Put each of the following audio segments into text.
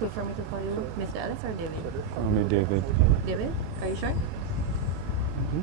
you prefer me to call you Mr. Ellis or David? Call me David. David, are you sure? Mhm.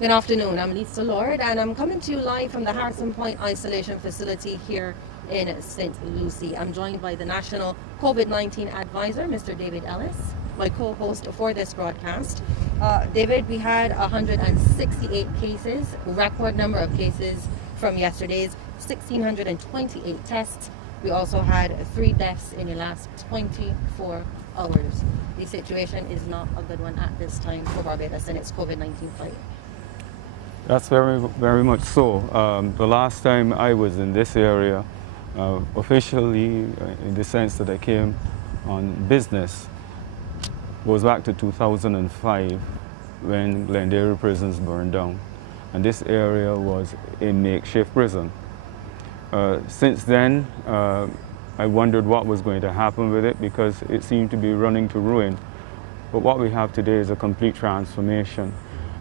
Good afternoon, I'm Lisa Lord and I'm coming to you live from the Harrison Point Isolation Facility here in St. Lucie. I'm joined by the National COVID-19 Advisor, Mr. David Ellis, my co-host for this broadcast. David, we had 168 cases, record number of cases from yesterday's 1,628 tests. We also had 3 deaths in the last 24 hours. The situation is not a good one at this time for Barbados and its COVID-19 fight. That's very much so. The last time I was in this area, officially, in the sense that I came on business, goes back to 2005 when Glendale prisons burned down. And this area was a makeshift prison. Since then, I wondered what was going to happen with it because it seemed to be running to ruin. But what we have today is a complete transformation,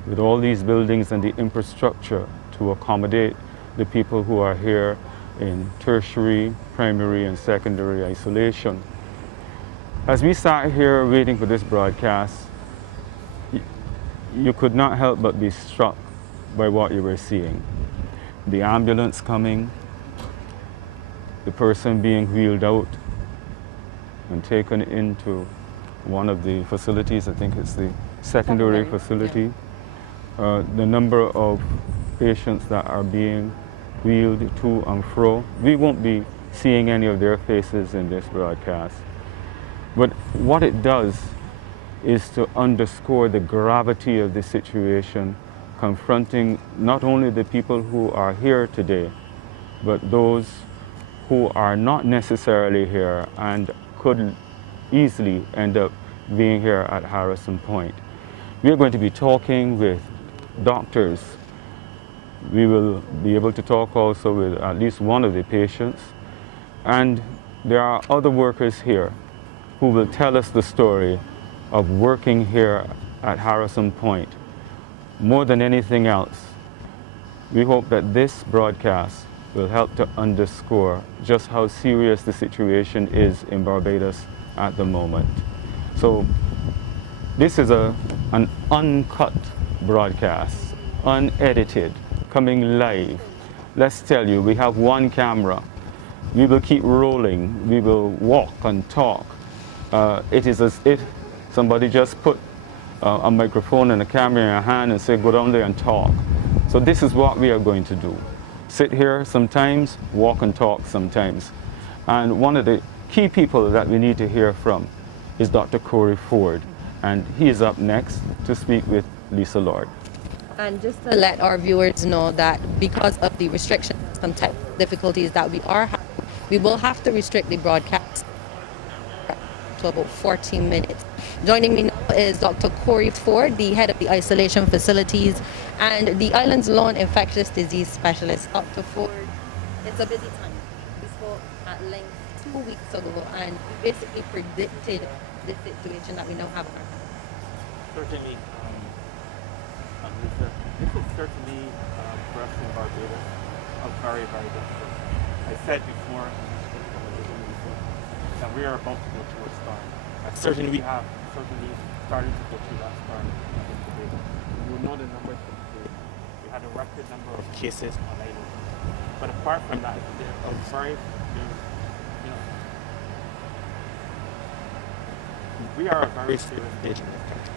with all these buildings and the infrastructure to accommodate the people who are here in tertiary, primary, and secondary isolation. As we sat here waiting for this broadcast, you could not help but be struck by what you were seeing. The ambulance coming, the person being wheeled out and taken into one of the facilities, I think it's the secondary facility. Yeah. The number of patients that are being wheeled to and fro. We won't be seeing any of their faces in this broadcast. But what it does is to underscore the gravity of the situation, confronting not only the people who are here today, but those who are not necessarily here and could easily end up being here at Harrison Point. We are going to be talking with doctors. We will be able to talk also with at least one of the patients. And there are other workers here who will tell us the story of working here at Harrison Point. More than anything else, we hope that this broadcast will help to underscore just how serious the situation is in Barbados at the moment. So this is an uncut broadcast, unedited, coming live. Let's tell you, we have one camera. We will keep rolling. We will walk and talk. It is as if somebody just put a microphone and a camera in your hand and say, go down there and talk. So this is what we are going to do. Sit here sometimes, walk and talk sometimes. And one of the key people that we need to hear from is Dr. Corey Ford. And he is up next to speak with Lisa Lord. And just to let our viewers know that because of the restrictions, some tech difficulties that we are having, we will have to restrict the broadcast to about 14 minutes. Joining me now is Dr. Corey Ford, the head of the isolation facilities and the island's lone infectious disease specialist. Dr. Ford, it's a busy time. We spoke at length 2 weeks ago and we basically predicted the situation that we now have. Certainly, Lisa, this is certainly for us in Barbados a very, very difficult. I said before that we are about to go through a storm. Certainly we have started to go through that storm today. You know the numbers for today. We had a record number of cases on island. But apart from that, we are a very serious stage in this country.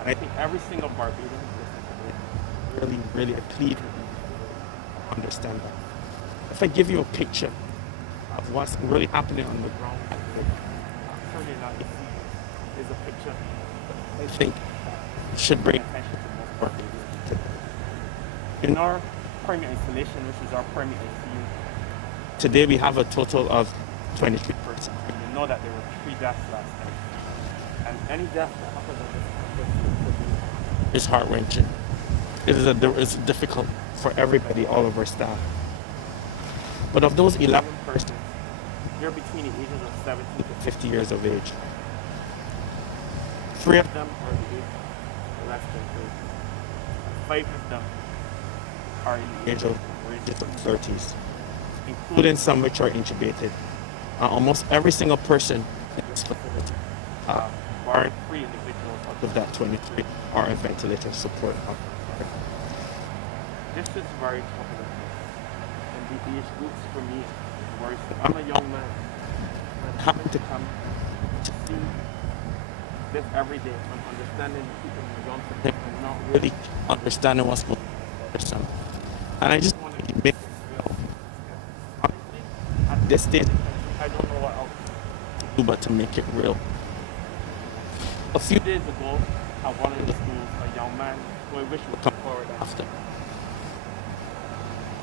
And I think every single Barbadian really, I plead with you to understand that. If I give you a picture of what's really happening on the ground, certainly not is a picture I think should bring attention Barbadians. In our primary isolation, which is our primary ICU, today we have a total of 23 persons. We know that there were 3 deaths last night. And any death that happens on this is heart-wrenching. It's difficult for everybody, all of our staff. But of those 11 persons, they're between the ages of 17 to 50 years of age. 3 of them are the age less than 30. 5 of them are in the age of 30s, including some which are intubated. Almost every single person in this facility, barring 3 individuals out of that 23, are in ventilator support. This is very troubling. And the age groups for me is worrisome. I'm a young man, and having to come to see this every day and understanding people in the young people and not really understanding what's going on. And I just want to make it real. Honestly, at this stage, I don't know what else to do but to make it real. A few days ago, at one of the schools, a young man who I wish would come forward after.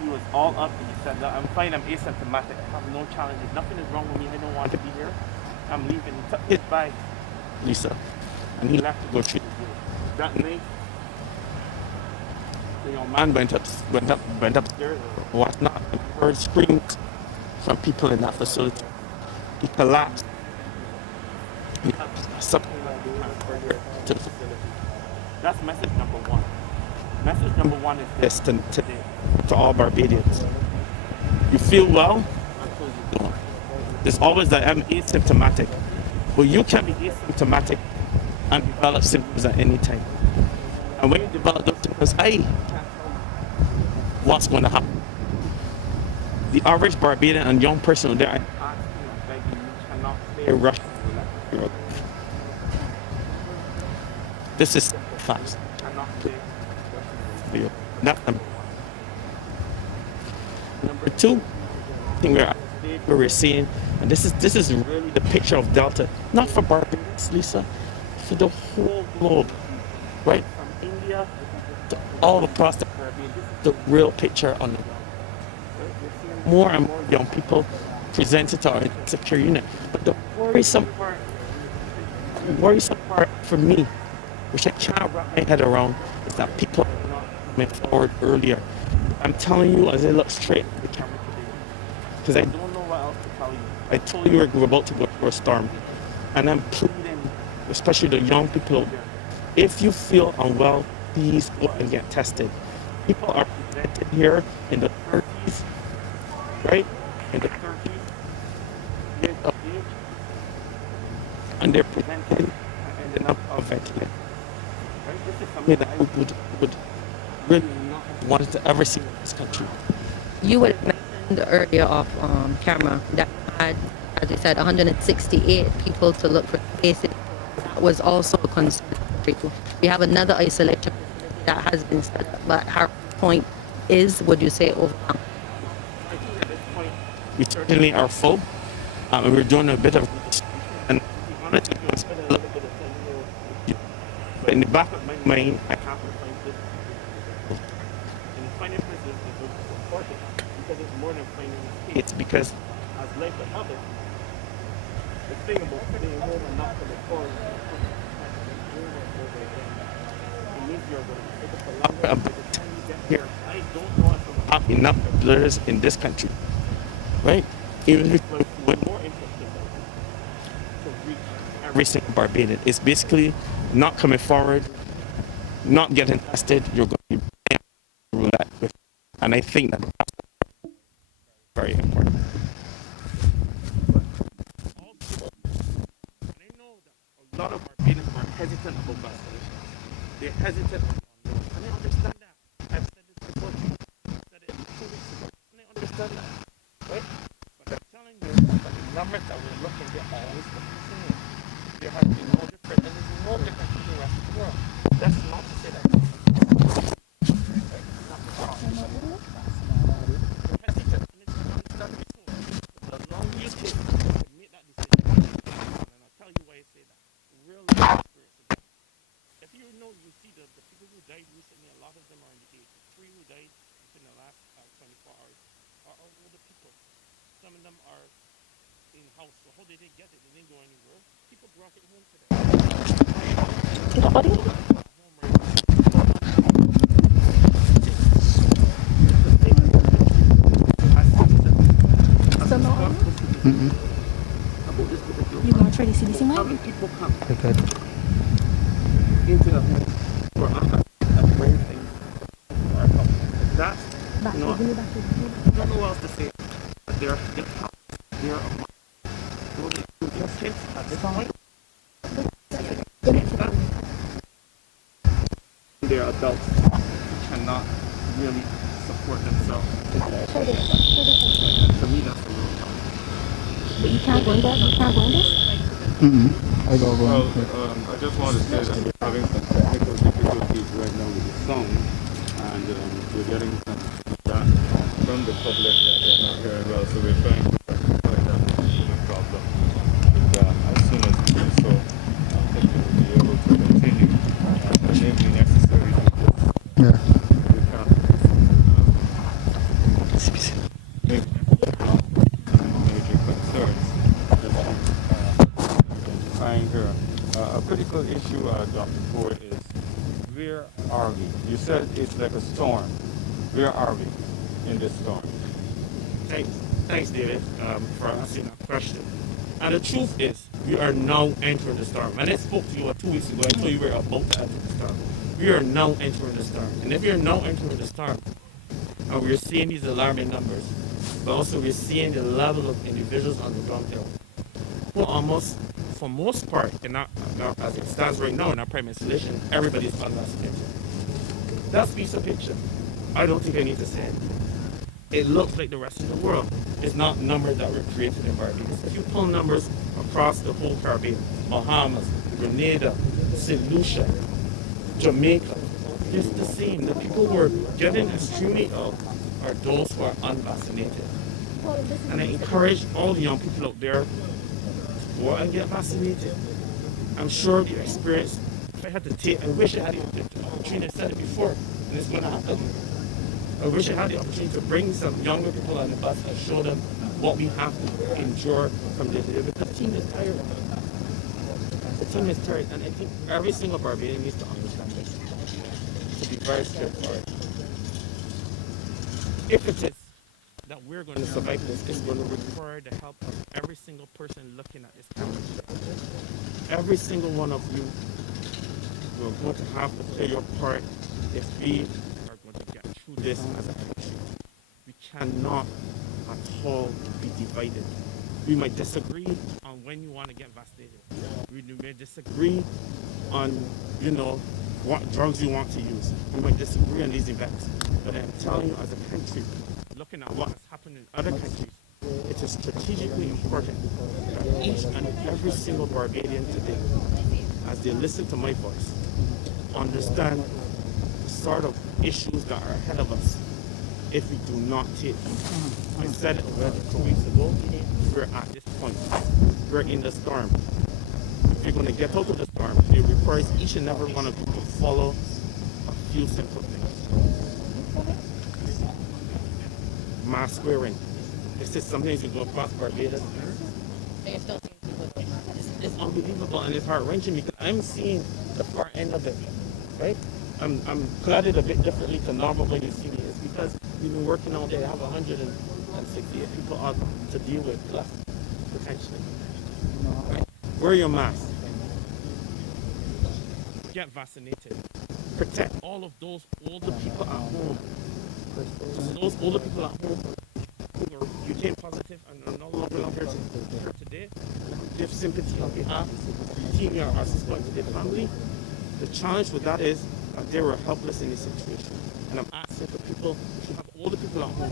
He was all up and he said that I'm fine, I'm asymptomatic, I have no challenges, nothing is wrong with me, I don't want to be here, I'm leaving. He took his bag, Lisa, and he left to go treat his day. That night, the young man went upstairs or whatnot and heard screams from people in that facility. He collapsed. He had something like further to the facility. That's message number 1. Message number 1 is this today to all Barbadians. You feel well until you don't. There's always that I'm asymptomatic. But you can be asymptomatic and develop symptoms at any time. And when you develop those symptoms, what's going to happen? The average Barbadian and young person there, I ask you, begging you, cannot stay Russian. This is facts. Cannot stay Russian. That's number 2. I think where we're seeing, and this is really the picture of Delta, not for Barbados, Lisa, for the whole globe, right? From India to all across the Caribbean. This is the real picture on the ground. More and more young people presented to our insecure unit. But the worrisome part for me, which I can't wrap my head around, is that people are not coming forward earlier. I'm telling you as I look straight at the camera today, because I don't know what else to tell you. I told you we're about to go through a storm, and I'm pleading, especially the young people out there, if you feel unwell, please go and get tested. People are presented here in the 30s, right? In the 30s years of age, and they're presented and ending up on ventilator. Right? This is something that I would really not have wanted to ever see in this country. You had mentioned earlier off camera that had, as you said, 168 people to look for cases. That was also a concern. We have another isolation facility that has been set up, but our point is, would you say, overwhelmed? I think at this point, we certainly are full, and we're doing a bit of, and to be honest, if you want to spend a little bit of time here, but in the back of my mind, I have to find this. And finding places is important because it's more than finding a case. Because as life would have it, the thing about staying home and not coming forward, it means you're going to take it for longer. And by the time you get here, I don't know if we'll have enough blurs in this country, right? Even if we're more interested to reach every single Barbadian. It's basically not coming forward, not getting tested. You're going to be roulette with, and I think that's very important. Also, I know that a lot of Barbadians are hesitant about vaccination. They're hesitant about unknown, and I understand that. I've said this before. I said it 2 weeks ago, and I understand that, right? But I'm telling you that the numbers that we're looking, they're always the same. There has been no difference, and there's no difference in the rest of the world. That's not to say that. If you know, you see the people who died recently. Some of them are in house. So how did they get it? They didn't go anywhere. People brought it home to them. Home right about this particular You want to try the CDC how mic? many people come Okay. into the home for a brain thing for our help? That's Back, you know, give me back. I don't know what else to say. But they're kids at this point. They're adults who cannot really support themselves. To me, that's a little tough. But you can't go in there. You can't go in this. I go well, I just want to say that we're having some technical difficulties right now with the sound, and we're getting some feedback from the public that they're not hearing well, so we're trying to rectify that particular problem. And as soon as we do so, I think we will be able to continue and it may be necessary to just recap major concerns that we're identifying here. A critical issue, Dr. Ford, is where are we? You said it's like a storm. Where are we in this storm? Thanks, David, for asking that question. And the truth is, we are now entering the storm. And I spoke to you 2 weeks ago. I told you we were about to enter the storm. We are now entering the storm. And if we are now entering the storm, and we're seeing these alarming numbers, but also we're seeing the level of individuals on the ground here who almost, for most part, as it stands right now in our prime installation, everybody's unvaccinated. That speaks a picture. I don't think I need to say it. It looks like the rest of the world. It's not numbers that were created in Barbados. If you pull numbers across the whole Caribbean, Bahamas, Grenada, St. Lucia, Jamaica, it's the same. The people who are getting extremely ill are those who are unvaccinated. And I encourage all the young people out there to go and get vaccinated. I'm sure the experience, if I had to take, I wish I had the opportunity, I said it before, and it's going to happen. I wish I had the opportunity to bring some younger people on the bus and show them what we have to endure from day to day. Because the team is tired. The team is tired, and I think every single Barbadian needs to understand this. To be very straightforward. If it is that we're going to survive this, it's going to require the help of every single person looking at this camera. Every single one of you will going to have to play your part if we are going to get through this as a country. We cannot at all be divided. We might disagree on when you want to get vaccinated. We may disagree on, what drugs you want to use. We might disagree on these events. But I'm telling you, as a country, looking at what has happened in other countries, it is strategically important that each and every single Barbadian today, as they listen to my voice, understand the sort of issues that are ahead of us if we do not take. I said it already 2 weeks ago, we're at this point. We're in the storm. If you're going to get out of the storm, it requires each and every one of you to follow a few simple things. Mask wearing. This is something you go across Barbados. It's unbelievable and it's heart-wrenching because I'm seeing the far end of it, right? I'm cladded a bit differently to normal when you see me. It's because we've been working all day. I have 168 people out to deal with, plus potentially. Right? Wear your mask. Get vaccinated. Protect all of those older people at home. Those older people at home who became positive and are no longer here today. Give sympathy on behalf of the team here, our support to their family. The challenge with that is that they were helpless in this situation. And I'm asking for people, if you have older people at home,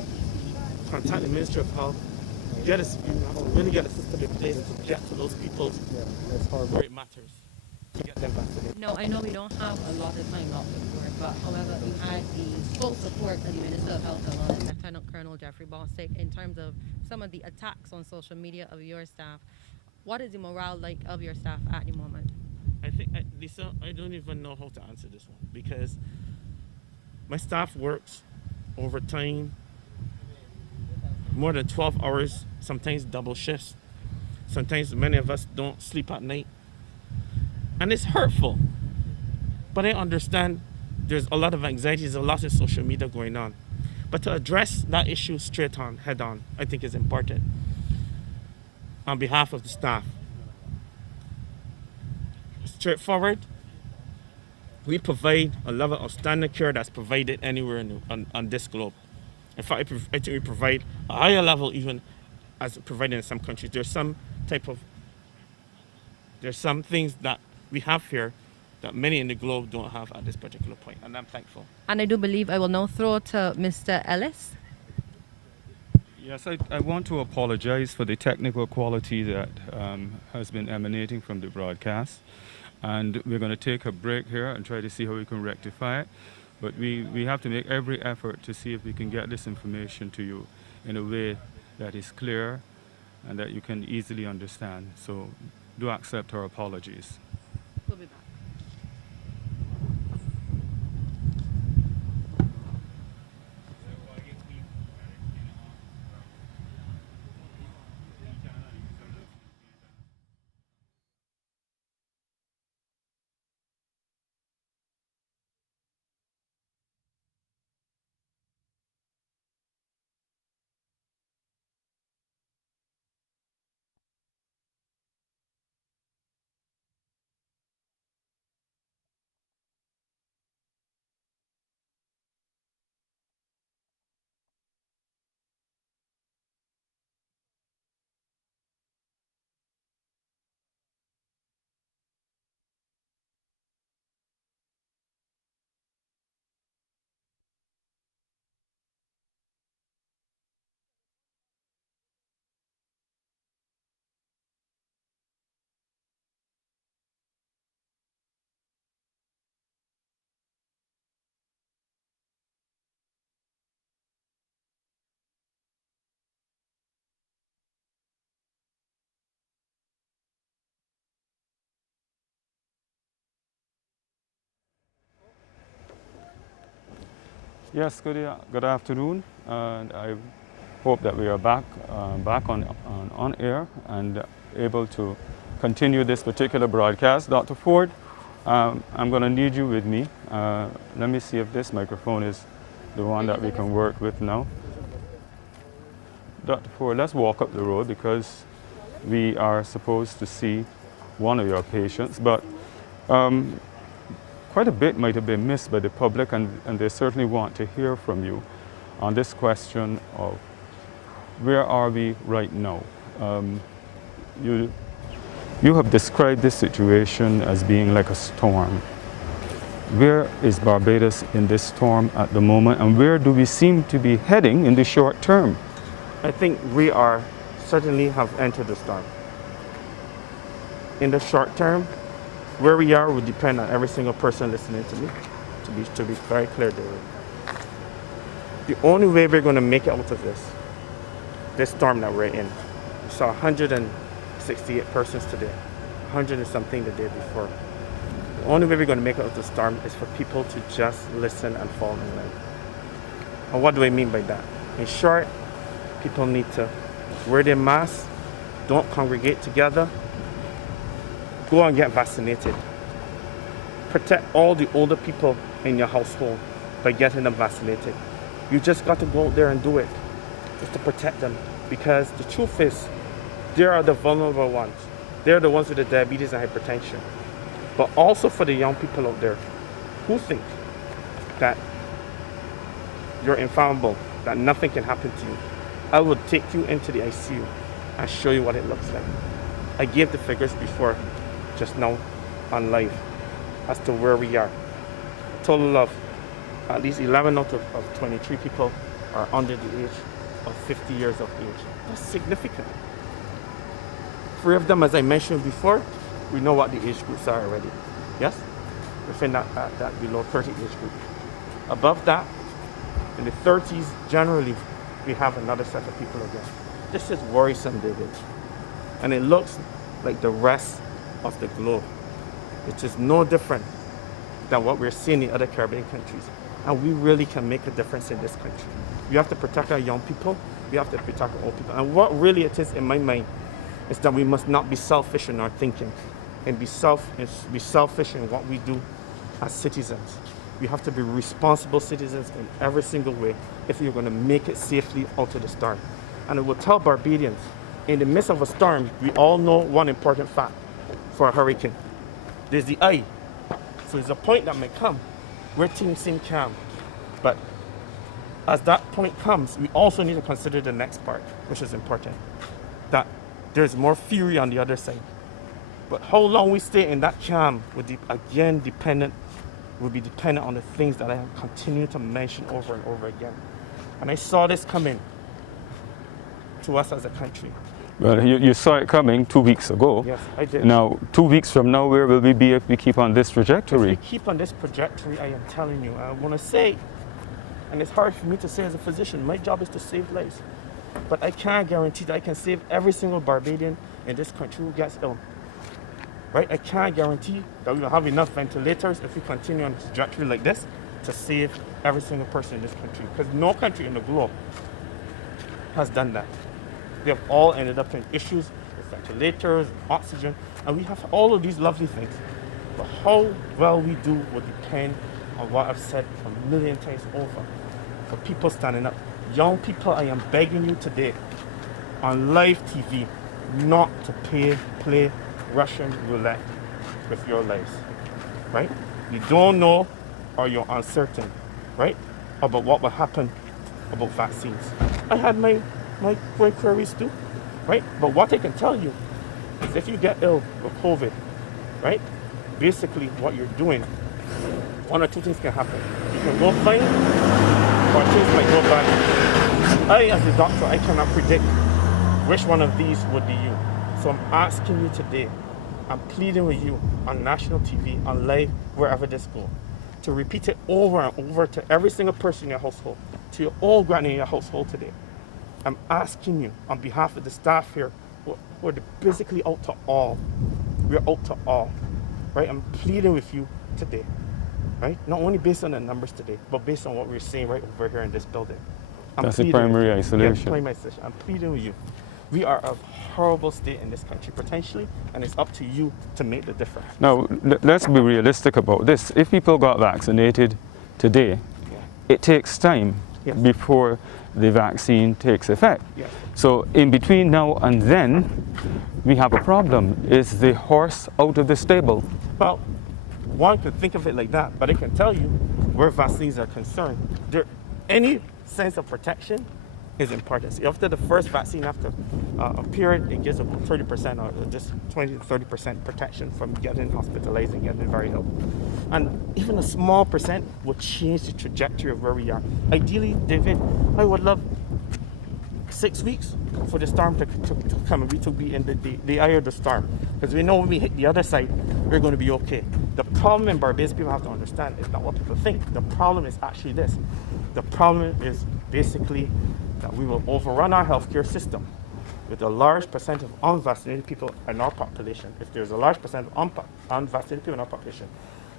contact the Ministry of Health, you have to really get a system in place to get to those people where it matters, to get them vaccinated. No, I know we don't have a lot of time, Dr. Ford, but however, you had the full support of the Minister of Health and Lieutenant Colonel Jeffrey Bostic in terms of some of the attacks on social media of your staff. What is the morale like of your staff at the moment? I think, Lisa, I don't even know how to answer this one because my staff works overtime more than 12 hours, sometimes double shifts. Sometimes many of us don't sleep at night. And it's hurtful. But I understand there's a lot of anxiety, there's a lot of social media going on. But to address that issue straight on, head on, I think is important. On behalf of the staff, straightforward, we provide a level of standard care that's provided anywhere on this globe. In fact, I think we provide a higher level even as provided in some countries. There's some things that we have here that many in the globe don't have at this particular point, and I'm thankful. And I do believe I will now throw to Mr. Ellis. Yes, I want to apologize for the technical quality that has been emanating from the broadcast. And we're going to take a break here and try to see how we can rectify it. But we have to make every effort to see if we can get this information to you in a way that is clear and that you can easily understand. So do accept our apologies. We'll be back. Yes, good afternoon. And I hope that we are back on air and able to continue this particular broadcast. Dr. Ford, I'm going to need you with me. Let me see if this microphone is the one that we can work with now. Dr. Ford, let's walk up the road because we are supposed to see one of your patients, but quite a bit might have been missed by the public, and they certainly want to hear from you on this question of where are we right now. You have described this situation as being like a storm. Where is Barbados in this storm at the moment, and where do we seem to be heading in the short term? I think we are certainly have entered the storm. In the short term, where we are will depend on every single person listening to me, to be very clear there. The only way we're going to make it out of this storm that we're in, we saw 168 persons today, 100 and something the day before. The only way we're going to make it out of the storm is for people to just listen and fall in line. And what do I mean by that? In short, people need to wear their masks, don't congregate together, go and get vaccinated. Protect all the older people in your household by getting them vaccinated. You just got to go out there and do it, just to protect them. Because the truth is, they are the vulnerable ones. They're the ones with the diabetes and hypertension. But also for the young people out there who think that you're infallible, that nothing can happen to you. I will take you into the ICU and show you what it looks like. I gave the figures before, just now on live, as to where we are. Total of at least 11 out of 23 people are under the age of 50 years of age. That's significant. 3 of them, as I mentioned before, we know what the age groups are already. Yes? Within that below 30 age group. Above that, in the 30s, generally, we have another set of people again. This is worrisome, David. And it looks like the rest of the globe, which is no different than what we're seeing in other Caribbean countries. And we really can make a difference in this country. We have to protect our young people. We have to protect all people. And what really it is in my mind is that we must not be selfish in our thinking and be selfish in what we do as citizens. We have to be responsible citizens in every single way if you're going to make it safely out of the storm. And I will tell Barbadians, in the midst of a storm, we all know one important fact for a hurricane. There's the eye. So there's a point that may come where things seem calm. But as that point comes, we also need to consider the next part, which is important, that there's more fury on the other side. But how long we stay in that calm will be dependent on the things that I have continued to mention over and over again. And I saw this coming to us as a country. Well, you saw it coming 2 weeks ago. Yes, I did. Now, 2 weeks from now, where will we be if we keep on this trajectory? If we keep on this trajectory, I am telling you, I want to say, and it's hard for me to say as a physician, my job is to save lives. But I can't guarantee that I can save every single Barbadian in this country who gets ill. Right? I can't guarantee that we will have enough ventilators if we continue on a trajectory like this to save every single person in this country. Because no country in the globe has done that. They have all ended up in issues with ventilators, oxygen, and we have all of these lovely things. But how well we do will depend on what I've said a million times over. For people standing up. Young people, I am begging you today on live TV not to play Russian roulette with your lives, right? You don't know or you're uncertain, right, about what will happen about vaccines. I had my queries too, right? But what I can tell you is if you get ill with COVID, right, basically what you're doing, one or two things can happen. You can go fine or things might go bad. I, as a doctor, I cannot predict which one of these would be you. So I'm asking you today, I'm pleading with you on national TV, on live, wherever this goes, to repeat it over and over to every single person in your household, to your old granny in your household today. I'm asking you on behalf of the staff here, we're basically out to all. We're out to all, right? I'm pleading with you today, right? Not only based on the numbers today, but based on what we're seeing right over here in this building. That's the primary isolation. Yeah, primary isolation. I'm pleading with you. We are a horrible state in this country, potentially, and it's up to you to make the difference. Now, let's be realistic about this. If people got vaccinated today, it takes time before the vaccine takes effect. Yes. So in between now and then, we have a problem. Is the horse out of the stable? Well, one could think of it like that, but I can tell you where vaccines are concerned, any sense of protection is important. So after the first vaccine, after a period, it gives about 30% or just 20 to 30% protection from getting hospitalized and getting very ill. And even a small percent will change the trajectory of where we are. Ideally, David, I would love 6 weeks for the storm to come and we to be in the eye of the storm. Because we know when we hit the other side, we're going to be okay. The problem in Barbados, people have to understand, is not what people think. The problem is actually this. The problem is basically that we will overrun our healthcare system with a large percent of unvaccinated people in our population. If there's a large percent of unvaccinated people in our population,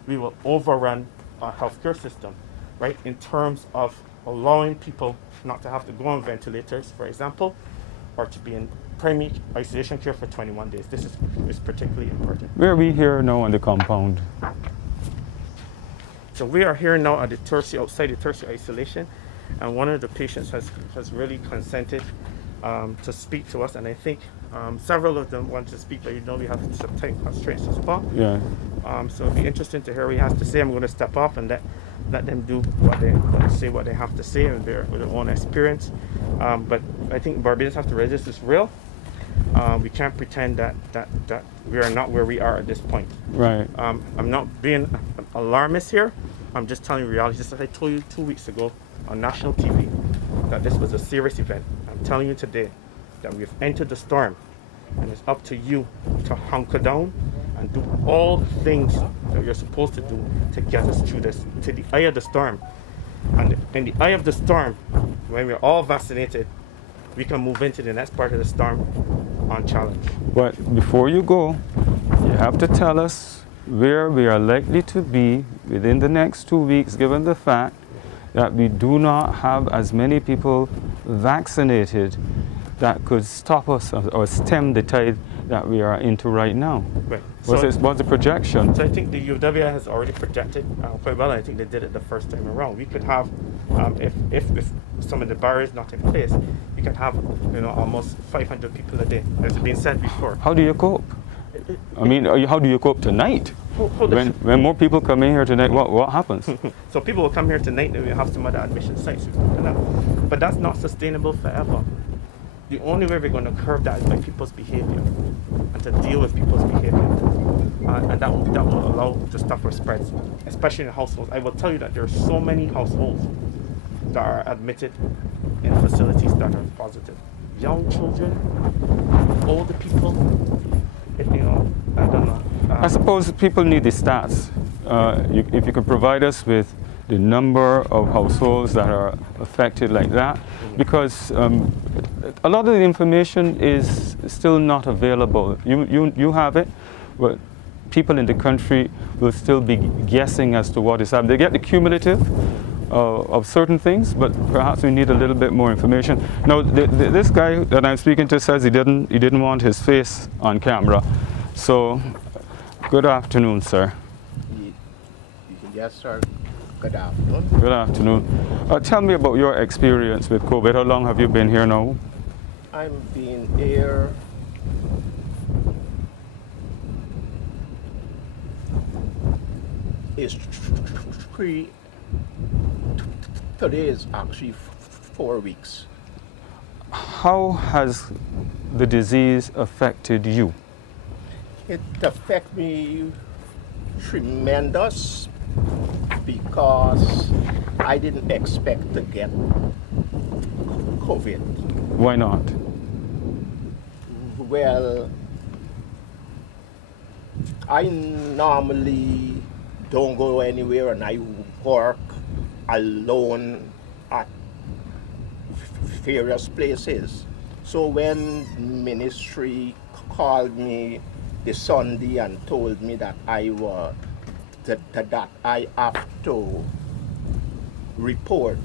we will overrun our healthcare system, right, in terms of allowing people not to have to go on ventilators, for example, or to be in primary isolation care for 21 days. This is particularly important. Where are we here now on the compound? So we are here now at the tertiary, outside the tertiary isolation, and one of the patients has really consented to speak to us, and I think several of them want to speak, but we have some time constraints as well. Yeah. So it'll be interesting to hear what he has to say. I'm going to step off and let them do what they have to say with their own experience. But I think Barbadians have to realize this is real. We can't pretend that we are not where we are at this point. Right. I'm not being alarmist here. I'm just telling you reality. Just as I told you 2 weeks ago on national TV that this was a serious event. I'm telling you today that we've entered the storm, and it's up to you to hunker down and do all the things that you're supposed to do to get us through this, to the eye of the storm. And in the eye of the storm, when we're all vaccinated, we can move into the next part of the storm unchallenged. But before you go, you have to tell us where we are likely to be within the next 2 weeks, given the fact that we do not have as many people vaccinated that could stop us or stem the tide that we are into right now? Right. What's the projection? So I think the UW has already projected quite well. I think they did it the first time around. We could have, if some of the barriers not in place, we could have almost 500 people a day, as has been said before. How do you cope? I mean, how do you cope tonight? When more people come in here tonight, what happens? So people will come here tonight and we have some other admission sites. But that's not sustainable forever. The only way we're going to curb that is by people's behavior and to deal with people's behavior. And that will allow the stuff to spread, especially in households. I will tell you that there are so many households that are admitted in facilities that are positive. Young children, older people, I don't know. I suppose people need the stats. If you could provide us with the number of households that are affected like that, because a lot of the information is still not available. You have it, but people in the country will still be guessing as to what is happening. They get the cumulative of certain things, but perhaps we need a little bit more information. Now, this guy that I'm speaking to says he didn't want his face on camera. So, good afternoon, sir. Yes, sir. Good afternoon. Good afternoon. Tell me about your experience with COVID. How long have you been here now? I'm being here is today is actually 4 weeks. How has the disease affected you? It affected me tremendous because I didn't expect to get COVID. Why not? Well, I normally don't go anywhere and I work alone at various places. So when ministry called me the Sunday and told me that I have to report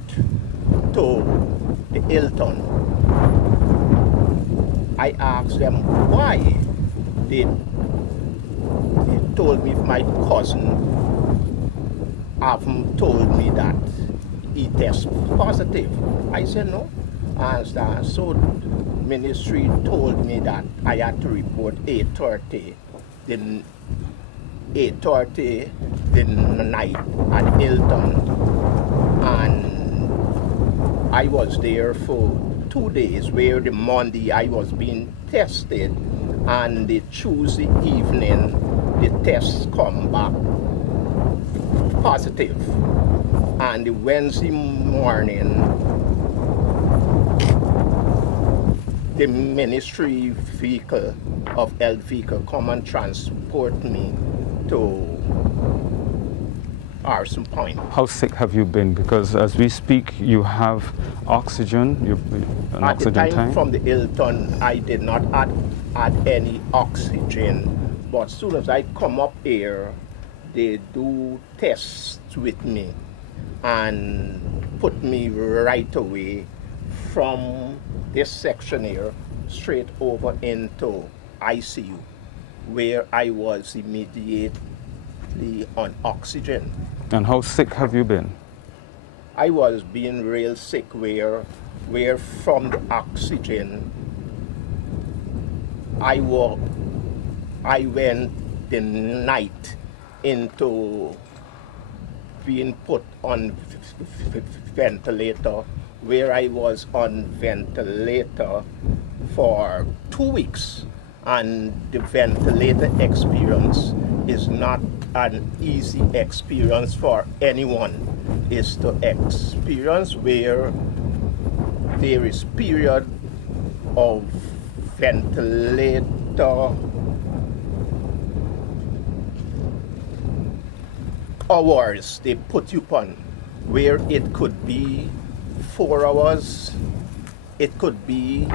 to the Hilton, I asked them why. They told me my cousin haven't told me that he tested positive. I said no. And so ministry told me that I had to report 8:30 the night at Hilton, and I was there for 2 days, where the Monday I was being tested, and the Tuesday evening the tests come back positive, and the Wednesday morning the ministry vehicle of health vehicle come and transport me to Arson Point. How sick have you been? Because as we speak, you have oxygen, an At oxygen the time tank. from the Hilton, I did not add any oxygen, but as soon as I come up here, they do tests with me and put me right away from this section here straight over into ICU, where I was immediately on oxygen. And how sick have you been? I was being real sick, where from the oxygen I went the night into being put on ventilator, where I was on ventilator for 2 weeks, and the ventilator experience is not an easy experience for anyone. It's the experience where there is period of ventilator hours they put you on, where it could be 4 hours, it could be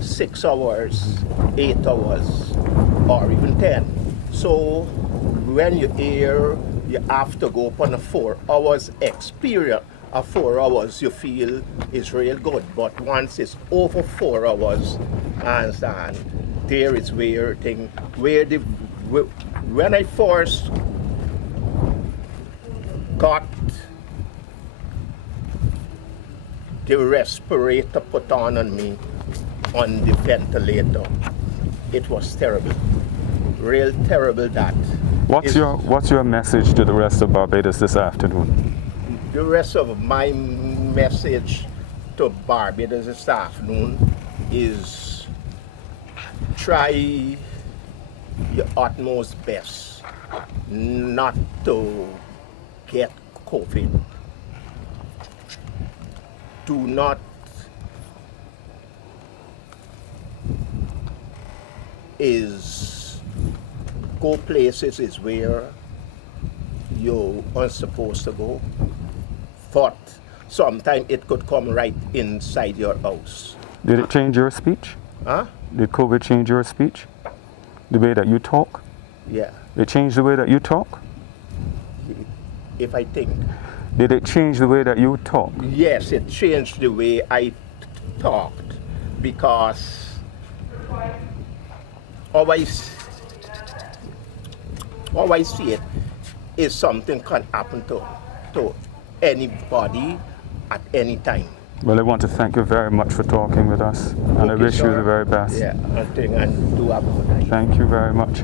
6 hours, 8 hours, or even 10. So when you're here, you have to go upon a 4 hours experience of 4 hours, you feel is real good. But once it's over 4 hours, understand, there is where thing, when I first got the respirator put on me on the ventilator, it was terrible, real terrible. That What's your message to the rest of Barbados this afternoon? the rest of my message to Barbados this afternoon is try your utmost best not to get COVID. Do not go places is where you aren't supposed to go. But sometimes it could come right inside your house. Did it change your speech? Huh? Did COVID change your speech? The way that you talk? Yeah. It changed the way that you talk? If I think. Did it change the way that you talk? Yes, it changed the way I talked, because how I see it is something can happen to anybody at any time. Well, I want to thank you very much for talking with us, and I wish you the very best. Yeah, I think I do have a good night. Thank you very much.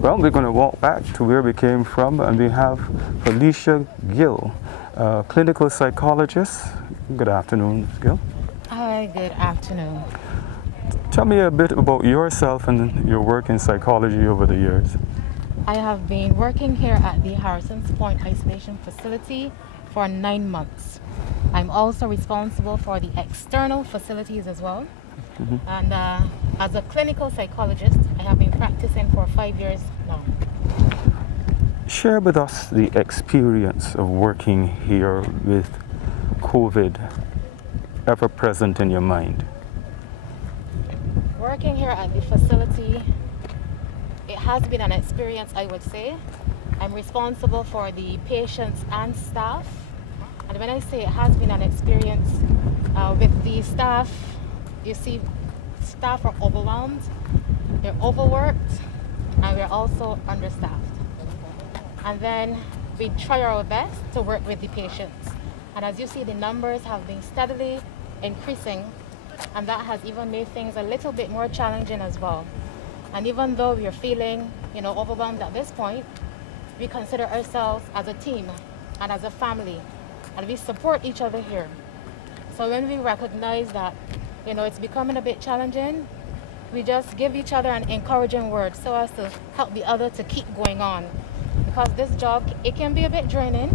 Well, we're going to walk back to where we came from, and we have Felicia Gill, clinical psychologist. Good afternoon, Ms. Gill. Hi, good afternoon. Tell me a bit about yourself and your work in psychology over the years. I have been working here at the Harrison's Point Isolation Facility for 9 months. I'm also responsible for the external facilities as well. And as a clinical psychologist, I have been practicing for 5 years now. Share with us the experience of working here with COVID ever present in your mind. Working here at the facility, it has been an experience, I would say. I'm responsible for the patients and staff. And when I say it has been an experience with the staff, you see, staff are overwhelmed, they're overworked, and we're also understaffed. And then we try our best to work with the patients. And as you see, the numbers have been steadily increasing, and that has even made things a little bit more challenging as well. And even though we are feeling, overwhelmed at this point, we consider ourselves as a team and as a family, and we support each other here. So when we recognize that, it's becoming a bit challenging, we just give each other an encouraging word so as to help the other to keep going on. Because this job, it can be a bit draining.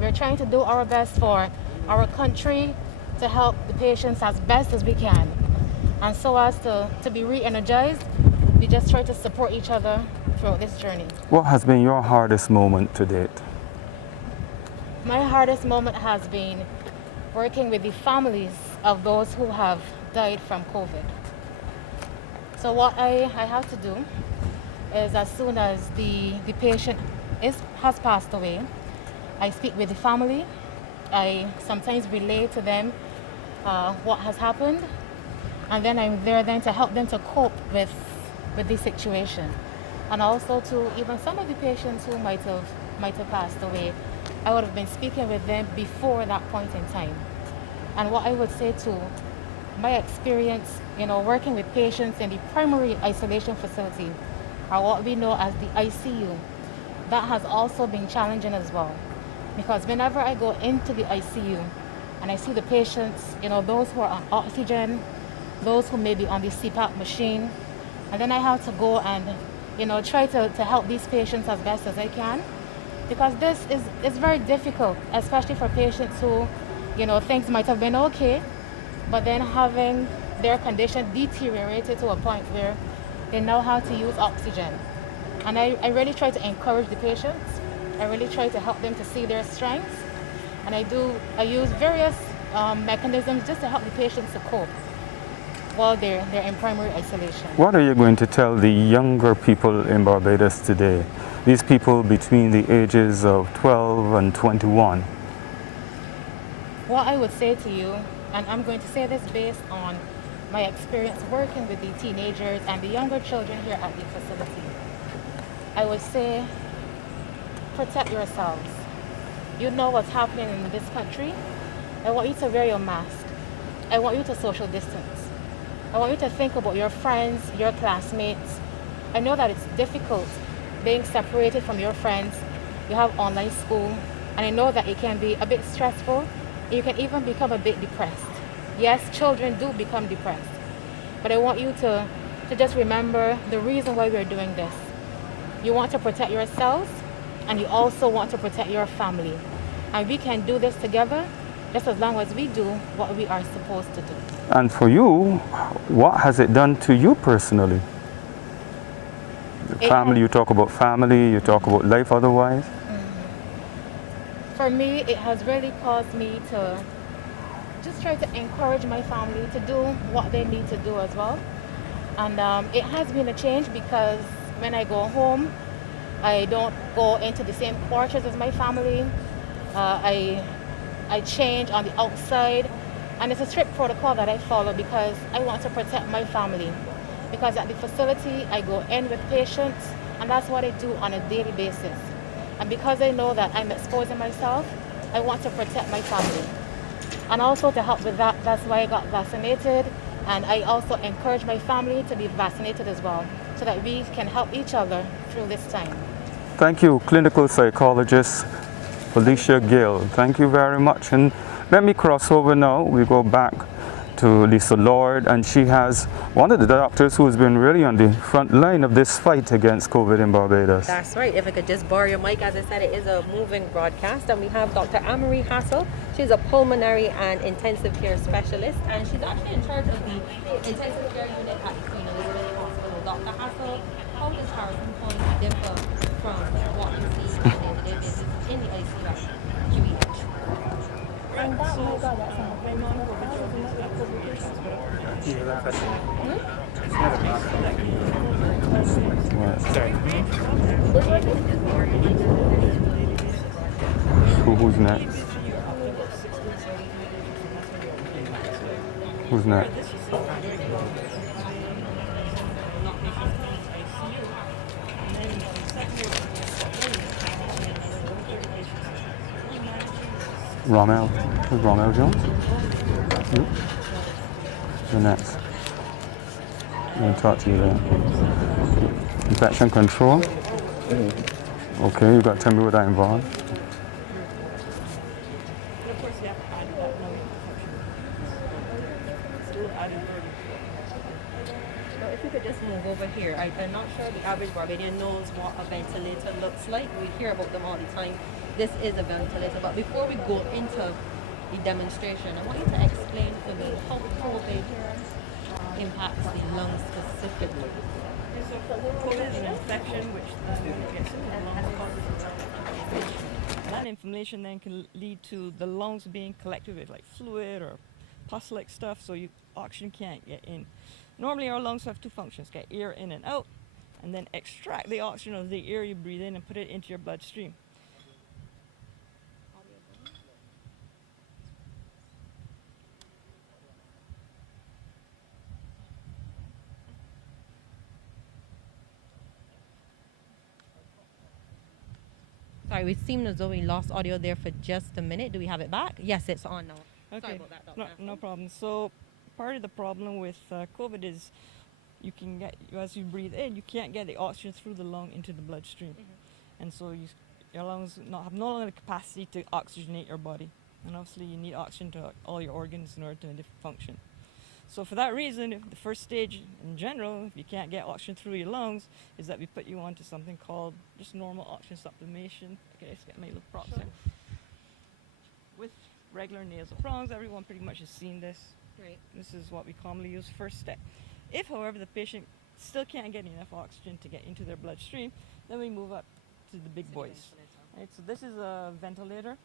We're trying to do our best for our country to help the patients as best as we can. And so as to be re-energized, we just try to support each other throughout this journey. What has been your hardest moment to date? My hardest moment has been working with the families of those who have died from COVID. So what I have to do is, as soon as the patient has passed away, I speak with the family. I sometimes relay to them what has happened, and then I'm there then to help them to cope with the situation. And also to even some of the patients who might have passed away, I would have been speaking with them before that point in time. And what I would say to my experience, working with patients in the primary isolation facility, or what we know as the ICU, that has also been challenging as well. Because whenever I go into the ICU and I see the patients, those who are on oxygen, those who may be on the CPAP machine, and then I have to go and, try to help these patients as best as I can. Because this is very difficult, especially for patients who, things might have been okay, but then having their condition deteriorated to a point where they know how to use oxygen. And I really try to encourage the patients. I really try to help them to see their strengths. And I use various mechanisms just to help the patients to cope while they're in primary isolation. What are you going to tell the younger people in Barbados today? These people between the ages of 12 and 21. what I would say to you, and I'm going to say this based on my experience working with the teenagers and the younger children here at the facility, I would say protect yourselves. You know what's happening in this country. I want you to wear your mask. I want you to social distance. I want you to think about your friends, your classmates. I know that it's difficult being separated from your friends. You have online school, and I know that it can be a bit stressful. You can even become a bit depressed. Yes, children do become depressed. But I want you to just remember the reason why we're doing this. You want to protect yourselves, and you also want to protect your family. And we can do this together just as long as we do what we are supposed to do. And for you, what has it done to you personally? Family, you talk about family, you talk about life otherwise. For me, it has really caused me to just try to encourage my family to do what they need to do as well. And it has been a change because when I go home, I don't go into the same quarters as my family. I change on the outside, and it's a strict protocol that I follow because I want to protect my family. Because at the facility, I go in with patients, and that's what I do on a daily basis. And because I know that I'm exposing myself, I want to protect my family. And also to help with that, that's why I got vaccinated. And I also encourage my family to be vaccinated as well, so that we can help each other through this time. Thank you, clinical psychologist Felicia Gill. Thank you very much. And let me cross over now. We go back to Lisa Lord, and she has one of the doctors who has been really on the front line of this fight against COVID in Barbados. That's right. If I could just borrow your mic, as I said, it is a moving broadcast, and we have Dr. Amory Hassel. She's a pulmonary and intensive care specialist, and she's actually in charge of the intensive care unit at the Queen Elizabeth Hospital. Dr. Hassel, how does Harrison County differ from what you see on a day-to-day basis in the ICU at QEH? And that, oh my God, that's not Who's next? Who's next? Rommel. Who's Rommel Jones? You? You're next. I'm going to talk to you there. Infection control? Okay, you got to tell me what that involves. If you could just move over here. I'm not sure the average Barbadian knows what a ventilator looks like. We hear about them all the time. This is a ventilator, but before we go into the demonstration, I want you to explain to me how COVID impacts the lungs specifically. So COVID is an infection which gets in the lungs, causes inflammation. That inflammation then can lead to the lungs being collected with like fluid or pus-like stuff, so oxygen can't get in. Normally our lungs have two functions: get air in and out, and then extract the oxygen of the air you breathe in and put it into your bloodstream. Sorry, we seem as though we lost audio there for just a minute. Do we have it back? Yes, it's on now. Okay, Sorry about that, Doctor. no problem. So part of the problem with COVID is you can get, as you breathe in, you can't get the oxygen through the lung into the bloodstream. And so your lungs have no longer the capacity to oxygenate your body. And obviously you need oxygen to all your organs in order to function. So for that reason, the first stage in general, if you can't get oxygen through your lungs, is that we put you onto something called just normal oxygen supplementation. Okay, let's get my little props here. With regular nasal prongs, everyone pretty much has seen this. Right. This is what we commonly use first step. If, however, the patient still can't get enough oxygen to get into their bloodstream, then we move up to the big boys. Right, so this is a ventilator.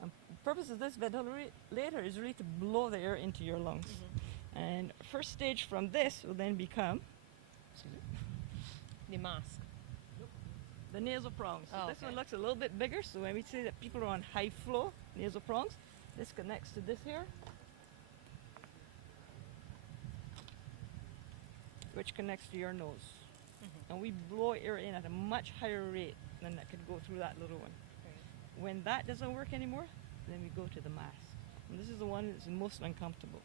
The purpose of this ventilator is really to blow the air into your lungs. And first stage from this will then become The mask. the nasal prongs. So Oh, this okay. one looks a little bit bigger, so when we say that people are on high flow nasal prongs, This connects to this here, which connects to your nose. And we blow air in at a much higher rate than that could go through that little one. When that doesn't work anymore, then we go to the mask. And this is the one that's the most uncomfortable.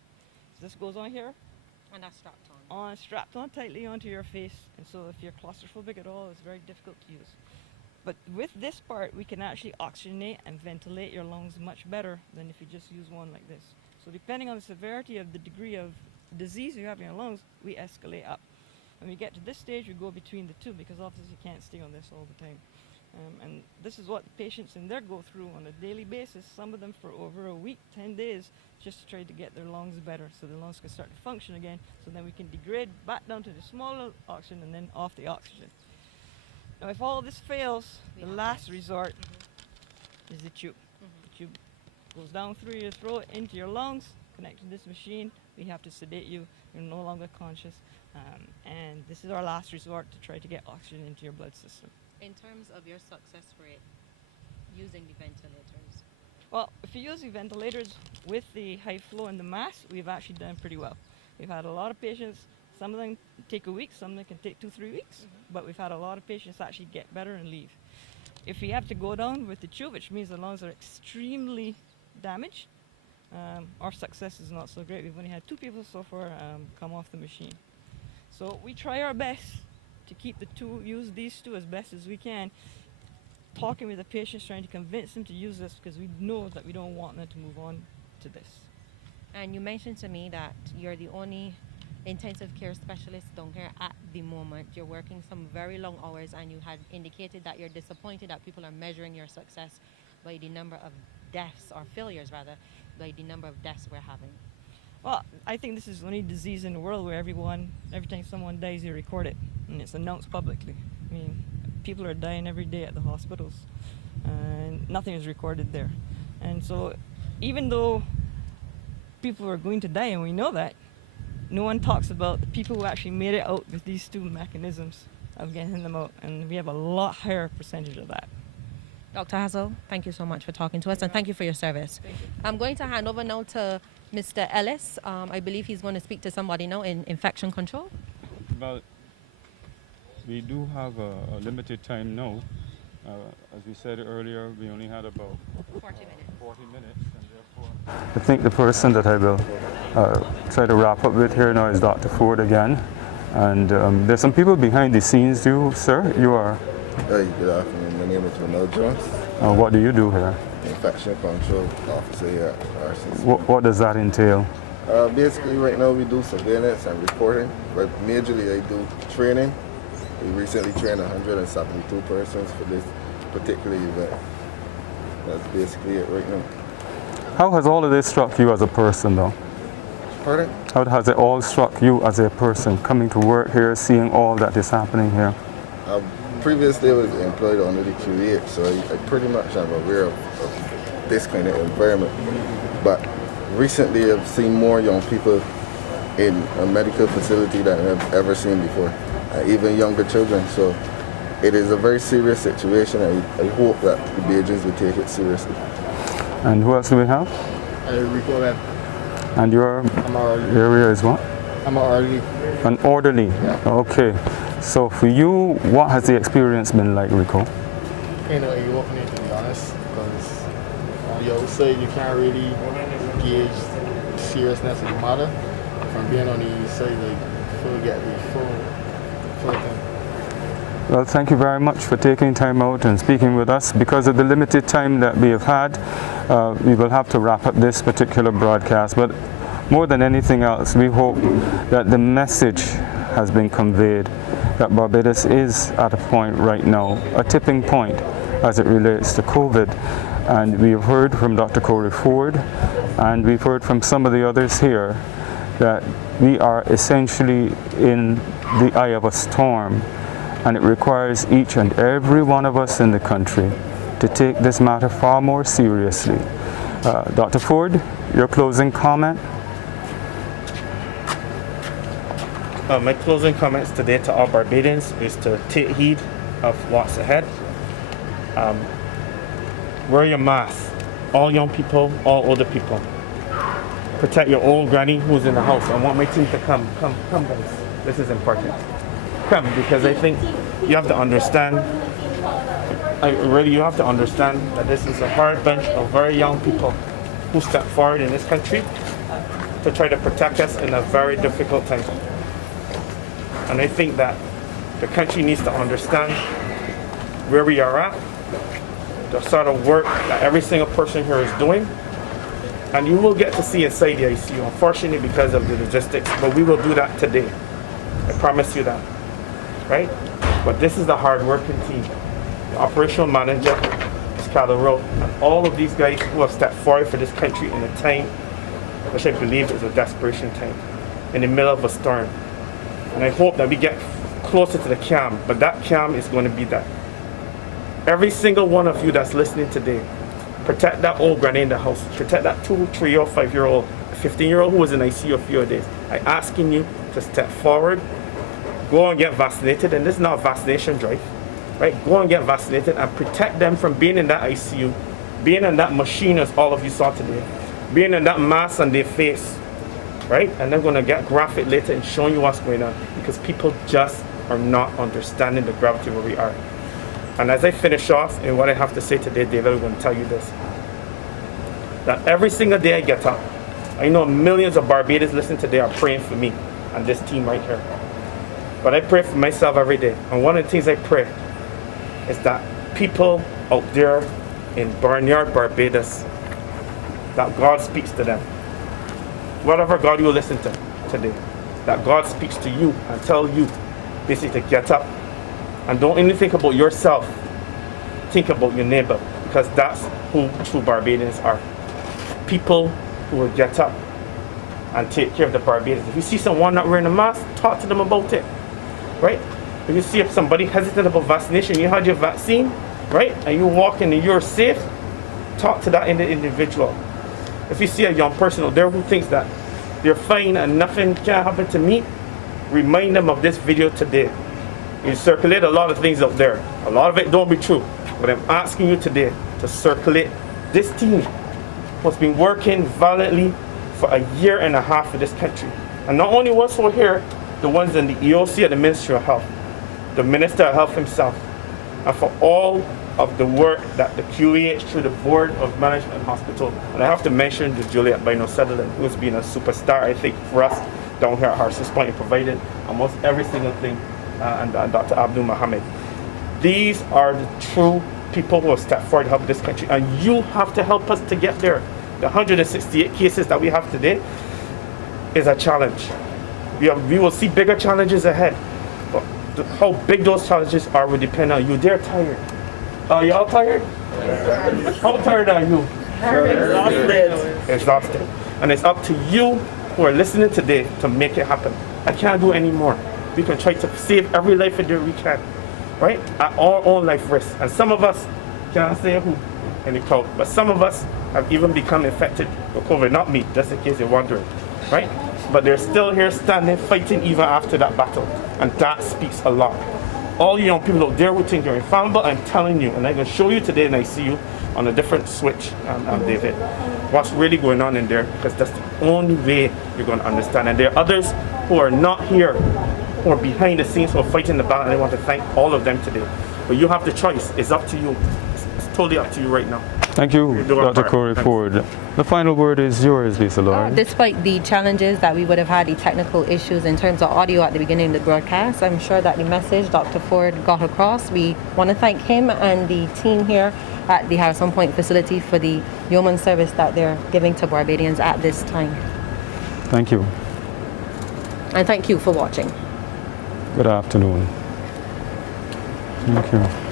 So this goes on here. And that's strapped on. Strapped on tightly onto your face. And so if you're claustrophobic at all, it's very difficult to use. But with this part, we can actually oxygenate and ventilate your lungs much better than if you just use one like this. So depending on the severity of the degree of disease you have in your lungs, we escalate up. When we get to this stage, we go between the two because obviously you can't stay on this all the time. And this is what patients in there go through on a daily basis, some of them for over a week, 10 days, just to try to get their lungs better so the lungs can start to function again, so then we can degrade back down to the smaller oxygen and then off the oxygen. Now if all this fails, the last resort is the tube. The tube goes down through your throat, into your lungs, connected to this machine. We have to sedate you, you're no longer conscious. And this is our last resort to try to get oxygen into your blood system. In terms of your success rate using the ventilators? Well, if you use the ventilators with the high flow and the mask, we've actually done pretty well. We've had a lot of patients, some of them take a week, some of them can take 2-3 weeks, but we've had a lot of patients actually get better and leave. If we have to go down with the tube, which means the lungs are extremely damaged, our success is not so great. We've only had 2 people so far come off the machine. So we try our best to keep the two, use these two as best as we can, talking with the patients, trying to convince them to use this because we know that we don't want them to move on to this. And you mentioned to me that you're the only intensive care specialist down here at the moment. You're working some very long hours, and you had indicated that you're disappointed that people are measuring your success by the number of deaths, or failures rather, by the number of deaths we're having. Well, I think this is the only disease in the world where every time someone dies, you record it, and it's announced publicly. I mean, people are dying every day at the hospitals, and nothing is recorded there. And so, even though people are going to die, and we know that, no one talks about the people who actually made it out with these two mechanisms of getting them out, and we have a lot higher percentage of that. Dr. Hassel, thank you so much for talking to us, and thank you for your service. I'm going to hand over now to Mr. Ellis. I believe he's going to speak to somebody now in infection control. Well, we do have a limited time now. As we said earlier, we only had about 40 minutes. 40 minutes, and therefore I think the person that I will try to wrap up with here now is Dr. Ford again. And there's some people behind the scenes. You, sir, you are? Hey, good afternoon. My name is Ronald Jones. What do you do here? Infection control officer here at RCC. What does that entail? Basically, right now we do surveillance and reporting, but majorly I do training. We recently trained 172 persons for this particular event. That's basically it right now. How has all of this struck you as a person, though? Pardon? How has it all struck you as a person, coming to work here, seeing all that is happening here? Previously I was employed under the QA, so I pretty much am aware of this kind of environment. But recently I've seen more young people in a medical facility than I've ever seen before, even younger children. So it is a very serious situation. I hope that the Bajans will take it seriously. And who else do we have? Rico Webb. And your area is what? I'm an orderly. An orderly? Yeah. Okay. So for you, what has the experience been like, Rico? You know, you open it, to be honest, because on the outside you can't really gauge the seriousness of the matter. From being on the inside, like, get the full thing. Well, thank you very much for taking time out and speaking with us. Because of the limited time that we have had, we will have to wrap up this particular broadcast. But more than anything else, we hope that the message has been conveyed that Barbados is at a point right now, a tipping point as it relates to COVID. And we have heard from Dr. Corey Ford, and we've heard from some of the others here that we are essentially in the eye of a storm, and it requires each and every one of us in the country to take this matter far more seriously. Dr. Ford, your closing comment? My closing comments today to all Barbadians is to take heed of what's ahead. Wear your mask. all young people, all older people. Protect your old granny who's in the house. I want my team to come guys. This is important. Come, because I think you have to understand, you have to understand that this is a hard bunch of very young people who step forward in this country to try to protect us in a very difficult time. And I think that the country needs to understand where we are at, the sort of work that every single person here is doing, and you will get to see inside the ICU, unfortunately because of the logistics, but we will do that today. I promise you that, right? But this is the hard-working team. The operational manager, Ms. Calero, and all of these guys who have stepped forward for this country in a time which I believe is a desperation time, in the middle of a storm. And I hope that we get closer to the calm, but that calm is going to be that. Every single one of you that's listening today, protect that old granny in the house. Protect that 2, 3, or 5-year-old, 15-year-old who was in ICU a few days. I'm asking you to step forward, go and get vaccinated, and this is not a vaccination drive, right? Go and get vaccinated and protect them from being in that ICU, being in that machine as all of you saw today, being in that mask on their face, right? And they're going to get graphic later and showing you what's going on because people just are not understanding the gravity where we are. And as I finish off, and what I have to say today, David, I'm going to tell you this. That every single day I get up, I know millions of Barbadians listening today are praying for me and this team right here. But I pray for myself every day. And one of the things I pray is that people out there in Barnyard, Barbados, that God speaks to them. Whatever God you listen to today, that God speaks to you and tell you basically to get up. And don't only think about yourself, think about your neighbor, because that's who true Barbadians are. People who will get up and take care of the Barbadians. If you see someone not wearing a mask, talk to them about it, right? If you see if somebody hesitant about vaccination, you had your vaccine, right? And you walk in and you're safe, talk to that individual. If you see a young person out there who thinks that they're fine and nothing can happen to me, remind them of this video today. You circulate a lot of things out there. A lot of it don't be true. But I'm asking you today to circulate this team who's been working valiantly for a year and a half for this country. And not only ones who are here, the ones in the EOC and the Ministry of Health, the Minister of Health himself, and for all of the work that the QEH through the Board of Management Hospital, and I have to mention the Juliet Bino Sutherland, who's been a superstar, I think, for us down here at Harson's Point, and provided almost every single thing, and Dr. Abdul Mohammed. These are the true people who have stepped forward to help this country, and you have to help us to get there. The 168 cases that we have today is a challenge. We will see bigger challenges ahead. But how big those challenges are will depend on you. They're tired. Are y'all tired? How tired are you? Exhausted. And it's up to you who are listening today to make it happen. I can't do any more. We can try to save every life that we can, right? At our own life risk. And some of us, can't say who in the crowd, but some of us have even become infected with COVID. Not me, just in case you're wondering, right? But they're still here standing, fighting even after that battle. And that speaks a lot. All you young people out there who think you're infallible, I'm telling you, and I'm going to show you today, and I see you on a different switch, David, what's really going on in there, because that's the only way you're going to understand. And there are others who are not here, who are behind the scenes, who are fighting the battle, and I want to thank all of them today. But you have the choice. It's up to you. It's totally up to you right now. Thank you, Dr. Corey Ford. The final word is yours, Lisa Lauren. Despite the challenges that we would have had, the technical issues in terms of audio at the beginning of the broadcast, I'm sure that the message Dr. Ford got across. We want to thank him and the team here at the Harrison Point facility for the yeoman service that they're giving to Barbadians at this time. Thank you. And thank you for watching. Good afternoon. Thank you.